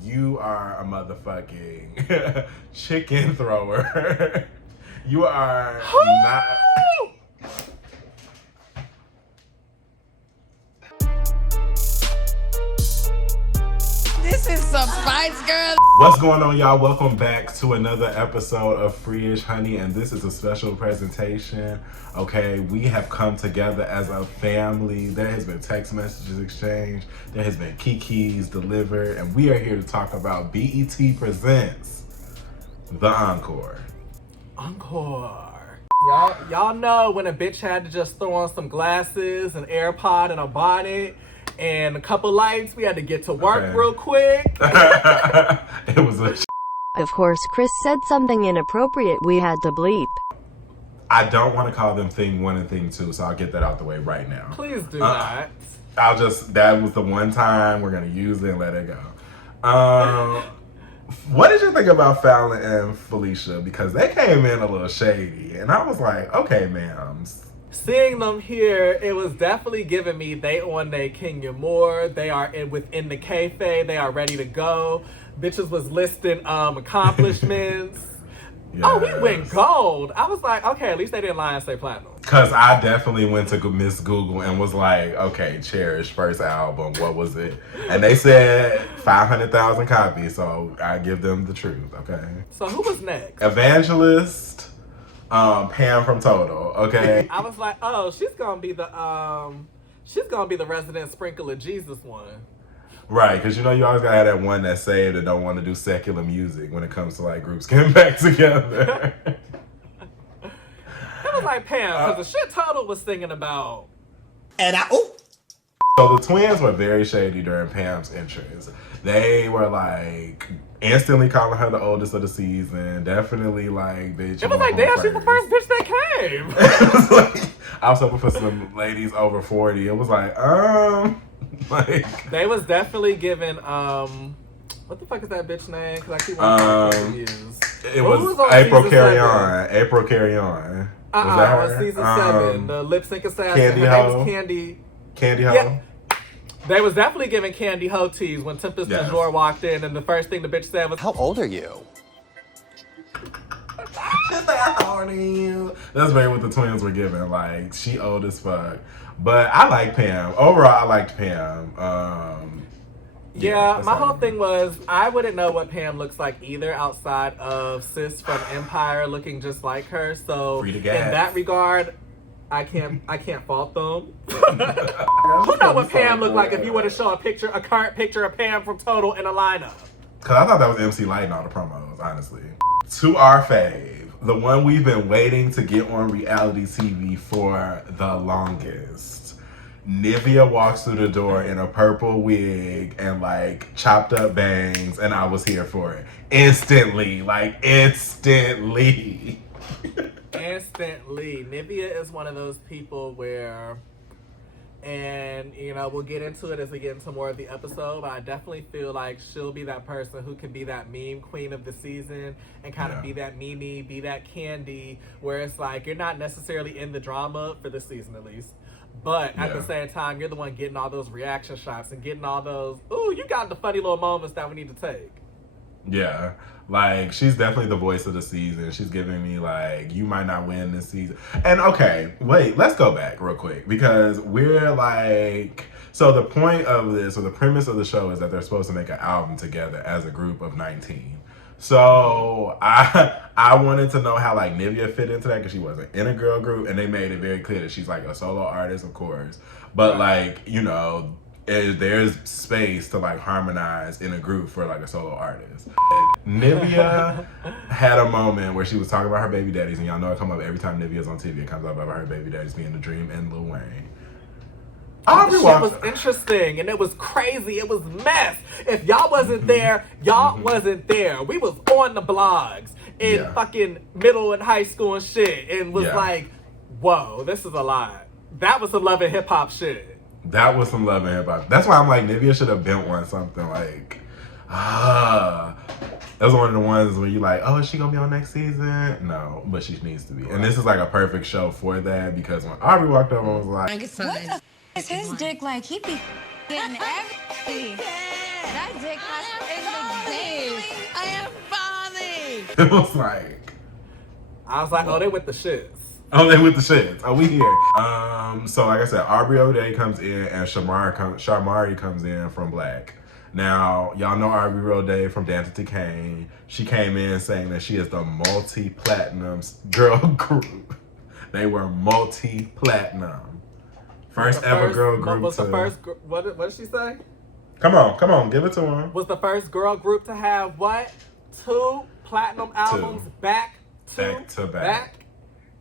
You are a motherfucking chicken thrower. You are not. This is some Spice Girl. What's going on, y'all? Welcome back to another episode of Freeish, honey, and this is a special presentation. Okay, we have come together as a family. There has been text messages exchanged. There has been Kiki's delivered, and we are here to talk about BET Presents The Encore. Encore. Y'all know when a bitch had to just throw on some glasses, an AirPod, and a bonnet, and a couple lights. We had to get to work real quick. It was a Of course, Kris said something inappropriate we had to bleep. I don't want to call them thing one and thing two, so I'll get that out the way right now. Please do not. That was the one time we're going to use it and let it go. What did you think about Fallon and Felicia? Because they came in a little shady, and I was like, okay, ma'am. Seeing them here, it was definitely giving me they on their Kenya Moore. They are within the kayfabe. They are ready to go. Bitches was listing accomplishments. Yes. Oh, we went gold. I was like, okay, at least they didn't lie and say platinum. Because I definitely went to Miss Google and was like, okay, Cherish first album, what was it? And they said 500,000 copies, so I give them the truth, okay? So who was next? Evangelist, Pam from Total, okay? I was like, oh, she's gonna be the resident sprinkle of Jesus one. Right, because you know you always gotta have that one that's saved and don't want to do secular music when it comes to like groups getting back together. It was like Pam, because the shit Total was singing about. So the twins were very shady during Pam's entrance. They were like instantly calling her the oldest of the season. Definitely like, bitch. It was like, damn, she's the first bitch that came. It was like, I was hoping for some ladies over 40. It was like, like they was definitely giving what the fuck is that bitch name? Because I keep wanting to use. It was April Carry On. April Carry On. Was that her? Season 7, the lip sync assassin. Candy Her Ho. name was Kandi. Candy Ho. Yeah. They was definitely giving Kandi Ho teas when Tempest Yes. DeJour walked in, and the first thing the bitch said was, How old are you? That's very what the twins were giving. Like, she old as fuck. But I like Pam. Overall, I liked Pam. Yeah, my whole thing was I wouldn't know what Pam looks like either outside of Sis from Empire looking just like her. So in that regard, I can't fault them. Who know what Pam looked like if you were to show a current picture of Pam from Total in a lineup? Because I thought that was MC Light in all the promos, honestly. To our fave, the one we've been waiting to get on reality TV for the longest. Nivea walks through the door in a purple wig and like chopped up bangs, and I was here for it. Instantly. Instantly. Nivea is one of those people where, and you know, we'll get into it as we get into more of the episode, but I definitely feel like she'll be that person who can be that meme queen of the season and kind of be that Nene, be that Kandi, where it's like you're not necessarily in the drama for this season at least. But at the same time, you're the one getting all those reaction shots and getting all those, ooh, you got the funny little moments that we need to take. Yeah. Like, she's definitely the voice of the season. She's giving me, like, you might not win this season. And, okay, wait, let's go back real quick. Because we're, like... So the point of this, or the premise of the show, is that they're supposed to make an album together as a group of 19. So I wanted to know how like Nivea fit into that because she wasn't in a girl group, and they made it very clear that she's like a solo artist, of course, but like, you know, there's space to like harmonize in a group for like a solo artist. Nivea had a moment where she was talking about her baby daddies, and y'all know it come up every time Nivea's on TV. It comes up about her baby daddies being The Dream and Lil Wayne. The shit was interesting and it was crazy. It was mess. If y'all wasn't there, y'all wasn't there. We was on the blogs in fucking middle and high school and shit, and was like, whoa, this is a lot. That was some Love and Hip Hop shit. That was some Love and Hip Hop. That's why I'm like, Nivea should have bent one something like, that was one of the ones where you like, oh, is she gonna be on next season? No, but she needs to be. And this is like a perfect show for that, because when Aubrey walked over, I was like, What the is his dick like? He be getting everything. I dig my in the game. I am funny. It was like, I was like, oh, they with the shits. oh, they with the shits. Oh, we here. So like I said, Aubrey O'Day comes in and Shamari comes in from Black. Now, y'all know Aubrey O'Day from Dancing to Kane. She came in saying that she is the multi-platinum girl group. They were multi-platinum. First ever girl group. Was the first? What did she say? Come on, give it to him. Was the first girl group to have what? 2 platinum albums back to back.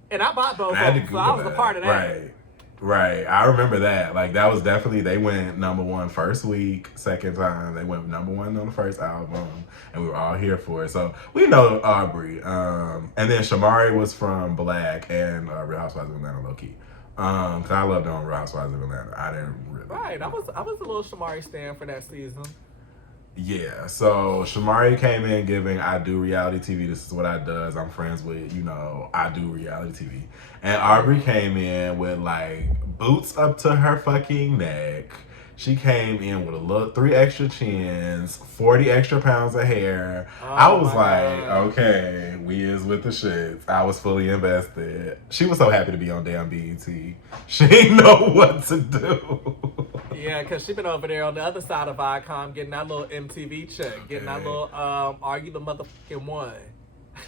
And I bought both of them, so I was a part of that. Right. I remember that. Like, that was definitely, they went number one first week, second time. They went number one on the first album, and we were all here for it. So, we know Aubrey. And then Shamari was from Black and Real Housewives of Atlanta, low-key. Because I loved on Real Housewives of Atlanta. I didn't really. Right. I was a little Shamari stan for that season. Yeah, so Shamari came in giving I do reality TV. This is what I does. I'm friends with, I do reality TV. And Aubrey came in with like boots up to her fucking neck. She came in with 3 extra chins, 40 extra pounds of hair. I was like, okay, we is with the shits. I was fully invested. She was so happy to be on damn BET. She didn't know what to do. Yeah, because she been over there on the other side of Viacom getting that little MTV check, getting that little Are You the Motherfucking One?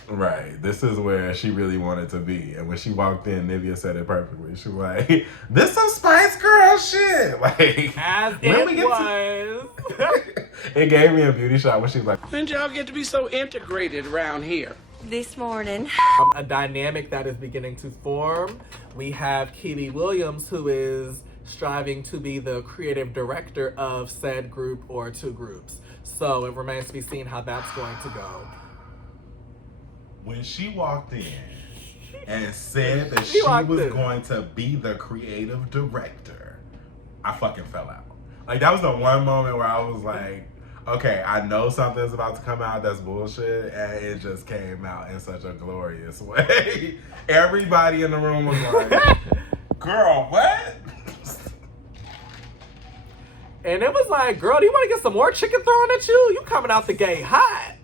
Right. This is where she really wanted to be. And when she walked in, Nivea said it perfectly. She was like, this some Spice Girl shit. Like, as it was. It gave me a beauty shot when she was like, when did y'all get to be so integrated around here? This morning. A dynamic that is beginning to form. We have Kiely Williams, who is striving to be the creative director of said group or 2 groups. So it remains to be seen how that's going to go. when she walked in and said that she was going to be the creative director, I fucking fell out. Like, that was the one moment where I was like, okay, I know something's about to come out that's bullshit, and it just came out in such a glorious way. Everybody in the room was like, girl, what? And it was like, girl, do you want to get some more chicken thrown at you? You coming out the gate hot.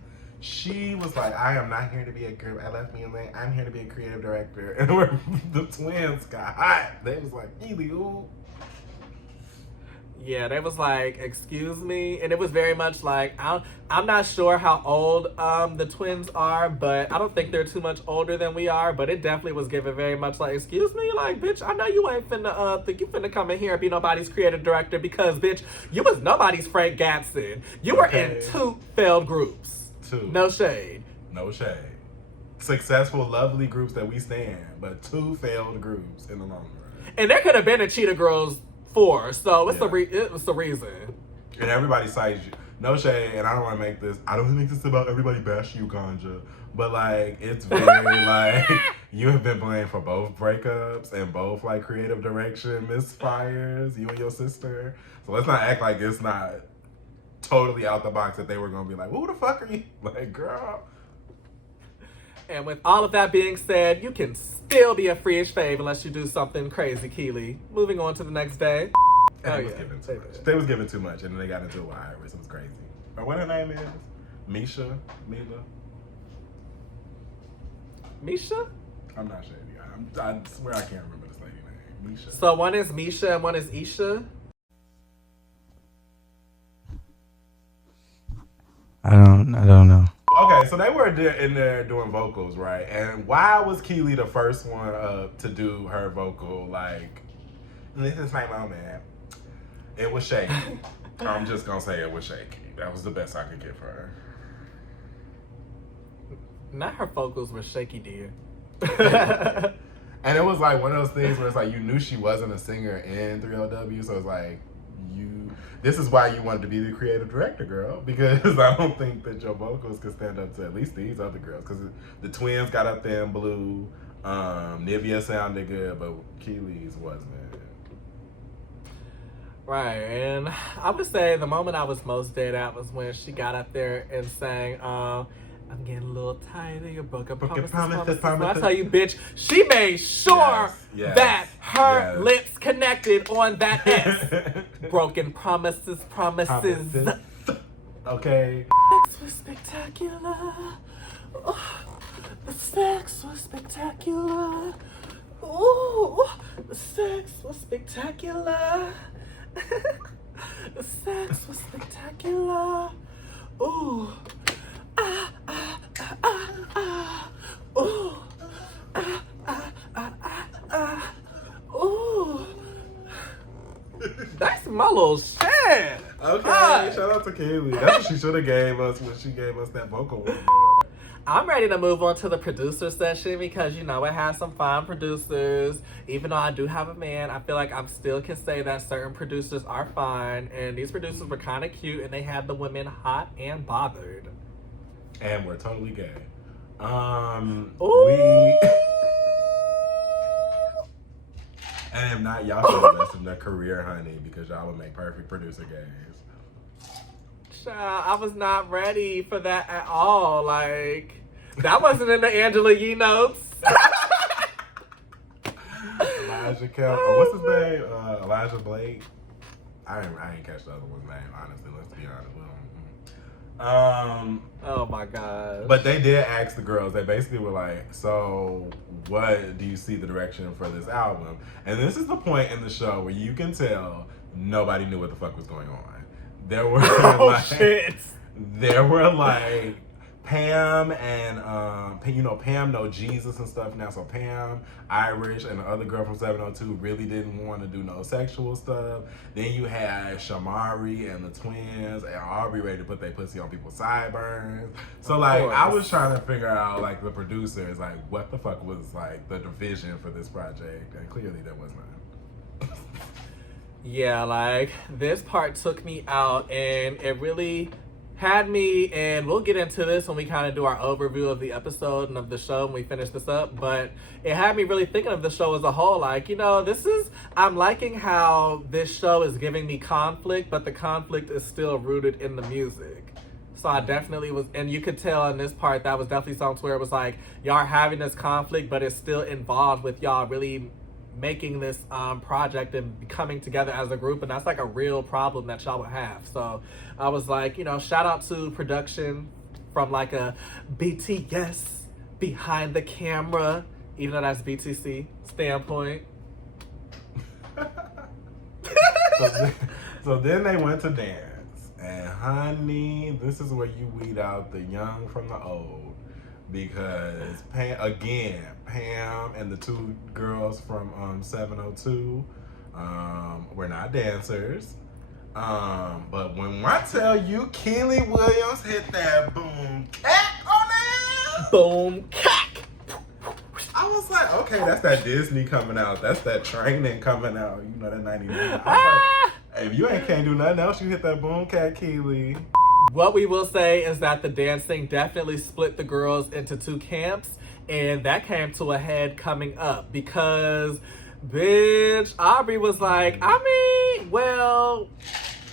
She was like, I am not here to be a group. I left me in there. I'm here to be a creative director. And the twins got hot. They was like, Keely, who? Yeah, they was like, excuse me. And it was very much like, I'm not sure how old the twins are, but I don't think they're too much older than we are. But it definitely was given very much like, excuse me? Like, bitch, I know you ain't finna think you finna come in here and be nobody's creative director because, bitch, you was nobody's Frank Gatson. You were in 2 failed groups. 2. No shade. No shade. Successful, lovely groups that we stand, but 2 failed groups in the long run. And there could have been a Cheetah Girls 4, so it was the reason. And everybody cites you. No shade, and I don't want to make this, I don't make this about everybody bashing you, Ganja. But, like, it's very, like, you have been blamed for both breakups and both, like, creative direction misfires, you and your sister. So let's not act like it's not totally out the box that they were going to be like, who the fuck are you? Like, girl. And with all of that being said, you can still be a Freeish fave unless you do something crazy, Keely. Moving on to the next day. And giving too much. They was giving too much, and then they got into a wire, which was crazy. But what her name is? Mila? Misha? I'm not sure. I swear I can't remember this lady's name. Misha. So one is Misha and one is Isha? I don't know. Okay, so they were in there doing vocals, right? And why was Keely the first one to do her vocal? Like, this is my moment. It was shaky. I'm just gonna say it was shaky. That was the best I could get for her. Not her vocals were shaky, dear. And it was like one of those things where it's like you knew she wasn't a singer in 3LW, so it's like this is why you wanted to be the creative director, girl, because I don't think that your vocals could stand up to at least these other girls, because the twins got up there in blue. Nivea sounded good, but Keely's wasn't. Right, and I would say the moment I was most dead at was when she got up there and sang, I'm getting a little tired of your broken promises. When I tell you, bitch, she made sure that her lips connected on that S. Broken promises. Okay. Sex was spectacular. Oh, the sex was spectacular. Ooh, the sex was spectacular. The sex was spectacular. Ooh. Ah, ah, ah, ah, ah. Ooh. Ah, ah, ah, ah, ah. Ooh. That's my little shit. Okay, God. shout out to Kiely. That's what she should have gave us when she gave us that vocal one. I'm ready to move on to the producer session because, you know, it has some fine producers. Even though I do have a man, I feel like I still can say that certain producers are fine. And these producers were kind of cute and they had the women hot and bothered. And we're totally gay. Ooh. And if not, y'all should invest in their career, honey, because y'all would make perfect producer gays. Child, I was not ready for that at all. Like, that wasn't in the Angela Yee notes. Elijah Kelly, what's his name? Elijah Blake. I ain't catch the other one's name, honestly. Let's be honest with him. Oh my god. But they did ask the girls. They basically were like, "So, what do you see the direction for this album?" And this is the point in the show where you can tell nobody knew what the fuck was going on. There were shit. There were like Pam and you know, Pam know Jesus and stuff now. So Pam, Irish, and the other girl from 702 really didn't want to do no sexual stuff. Then you had Shamari and the twins and Aubrey ready to put their pussy on people's sideburns. So like I was trying to figure out like the producers, like what the fuck was like the division for this project, and clearly there was none. Yeah, like this part took me out and it really had me, and we'll get into this when we kind of do our overview of the episode and of the show when we finish this up, but it had me really thinking of the show as a whole. Like, you know, I'm liking how this show is giving me conflict, but the conflict is still rooted in the music. So I definitely was, and you could tell in this part that was definitely something where it was like, y'all are having this conflict, but it's still involved with y'all really making this project and coming together as a group, and that's like a real problem that y'all would have. So I was like, you know, shout out to production from like a BTS behind the camera, even though that's BTC standpoint. So then they went to dance, and honey, this is where you weed out the young from the old. Because Pam and the two girls from 702 were not dancers. But when I tell you Kiely Williams hit that boom cack on it, Boom cack. I was like, okay, that's that Disney coming out. That's that training coming out. You know, that 99. I was like, if you can't do nothing else, you hit that boom cat, Kiely. What we will say is that the dancing definitely split the girls into two camps, and that came to a head coming up because, bitch, Aubrey was like, well,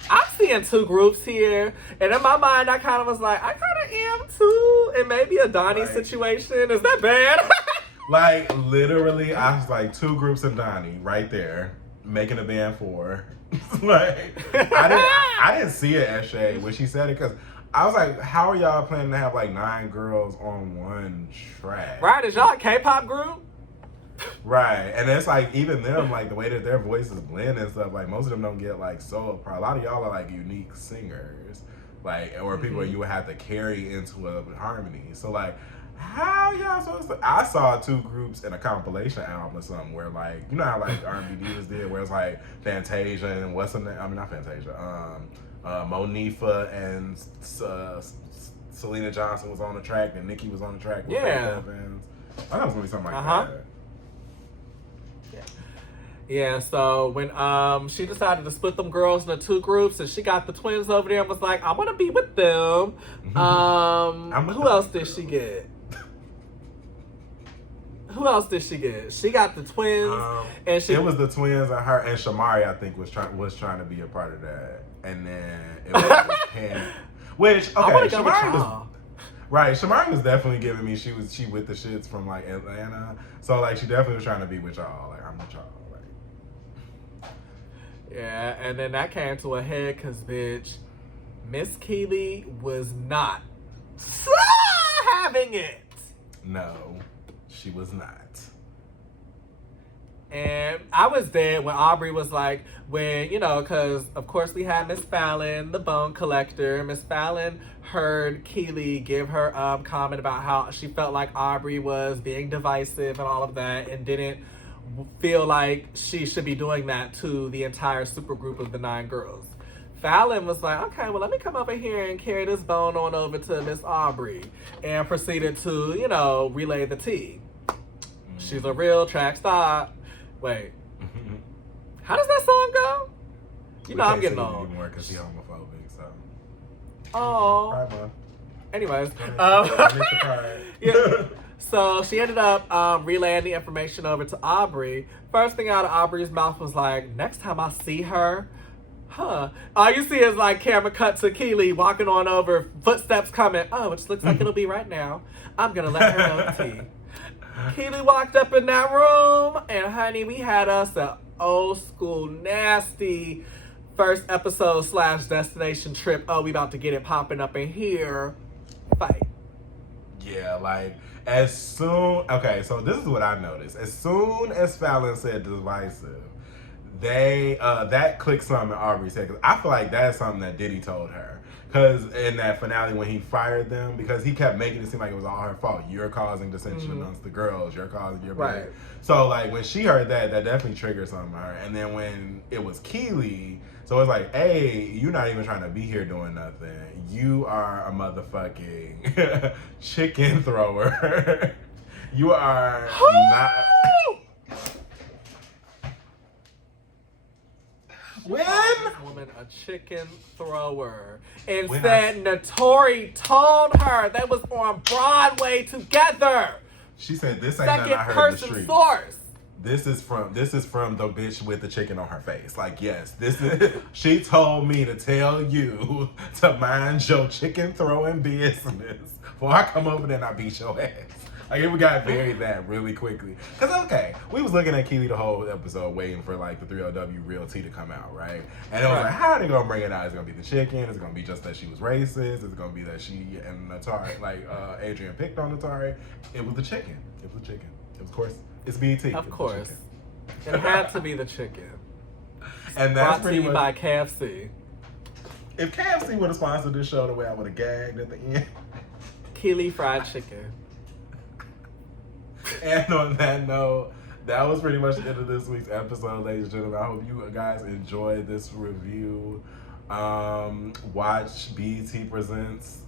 I'm seeing two groups here, and in my mind, I kind of was like, I kind of am too, and maybe a Donnie situation. Is that bad? Like, literally, I was like, two groups in Donnie right there, making a band for. Like, I didn't see it as Shay when she said it, because I was like, how are y'all planning to have like 9 girls on one track? Right, is y'all a K-pop group? Right, and it's like, even them, like the way that their voices blend and stuff, like most of them don't get like solo part. A lot of y'all are like unique singers, like, or people you would have to carry into a harmony. So like, how y'all supposed to? I saw two groups in a compilation album or something where, like, you know how like R&B divas did, where it's like Fantasia and what's her name? I mean, not Fantasia. Monifa and Selena Johnson was on the track, and Nicki was on the track with Faith Evans. I thought it was gonna be something like that. Yeah, so when she decided to split them girls into two groups, and she got the twins over there and was like, I want to be with them. Who else did she get? Who else did she get? She got the twins, and it was the twins and her, and Shamari, I think, was trying to be a part of that, and then it was Pam. Which, okay, Shamari was right. Shamari was definitely giving me she with the shits from like Atlanta, so like she definitely was trying to be with y'all. Like, I'm with y'all. Yeah, and then that came to a head because, bitch, Miss Kiely was not having it. No, she was not. And I was dead when Aubrey was like, because of course we had Miss Fallon, the bone collector. Miss Fallon heard Kiely give her comment about how she felt like Aubrey was being divisive and all of that, and didn't feel like she should be doing that to the entire super group of the 9 girls. Fallon was like, okay, well, let me come over here and carry this bone on over to Miss Aubrey, and proceeded to, relay the tea. She's a real track star. Wait, how does that song go? I'm getting old. Anymore because he's homophobic, so. Oh. All right, Mom. Anyways, Yeah. So she ended up relaying the information over to Aubrey. First thing out of Aubrey's mouth was like, next time I see her, all you see is like camera cut to Kiely walking on over, footsteps coming. Oh, which looks like it'll be right now. I'm gonna let her know the tea. Kiely walked up in that room, and honey, we had us a old school nasty first episode / destination trip. Oh, we about to get it popping up in here. Fight. Yeah, like okay, so this is what I noticed. As soon as Fallon said divisive, that clicked something in Aubrey's head. Cause I feel like that's something that Diddy told her. Because in that finale when he fired them, because he kept making it seem like it was all her fault. You're causing dissension amongst the girls. You're causing your right. So like when she heard that definitely triggered something in her. And then when it was Kiely, so it's like, hey, you're not even trying to be here doing nothing. You are a motherfucking chicken thrower. You are not. When woman a chicken thrower. Instead, Notori told her they was on Broadway together. She said, "This ain't nothing I heard in the street. Source. This is from the bitch with the chicken on her face. Like, yes, this is. She told me to tell you to mind your chicken throwing business before I come over there and I beat your ass." Like, we got buried that really quickly. Because, okay, we was looking at Kiely the whole episode waiting for, like, the 3LW real tea to come out, right? And it was like, how are they going to bring it out? Is it going to be the chicken? Is it going to be just that she was racist? Is it going to be that she and Natari, Adrian picked on Natari? It was the chicken. It was the chicken. It was, of course, it's BET. Of course. It had to be the chicken. And that's brought to you by KFC. If KFC would have sponsored this show the way I would have gagged at the end. Kiely fried chicken. And on that note, that was pretty much the end of this week's episode, ladies and gentlemen. I hope you guys enjoyed this review. Watch BET Presents,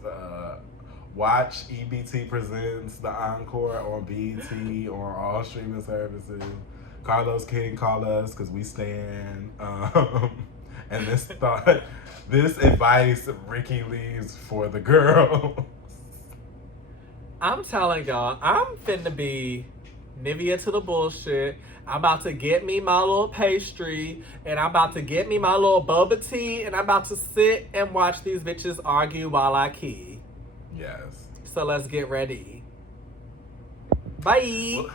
watch EBT Presents The Encore on BET, on all streaming services. Carlos King, call us, because we stand. And this advice Ricky leaves for the girl. I'm telling y'all, I'm finna be Nivea to the bullshit. I'm about to get me my little pastry, and I'm about to get me my little boba tea, and I'm about to sit and watch these bitches argue while I key. Yes. So let's get ready. Bye.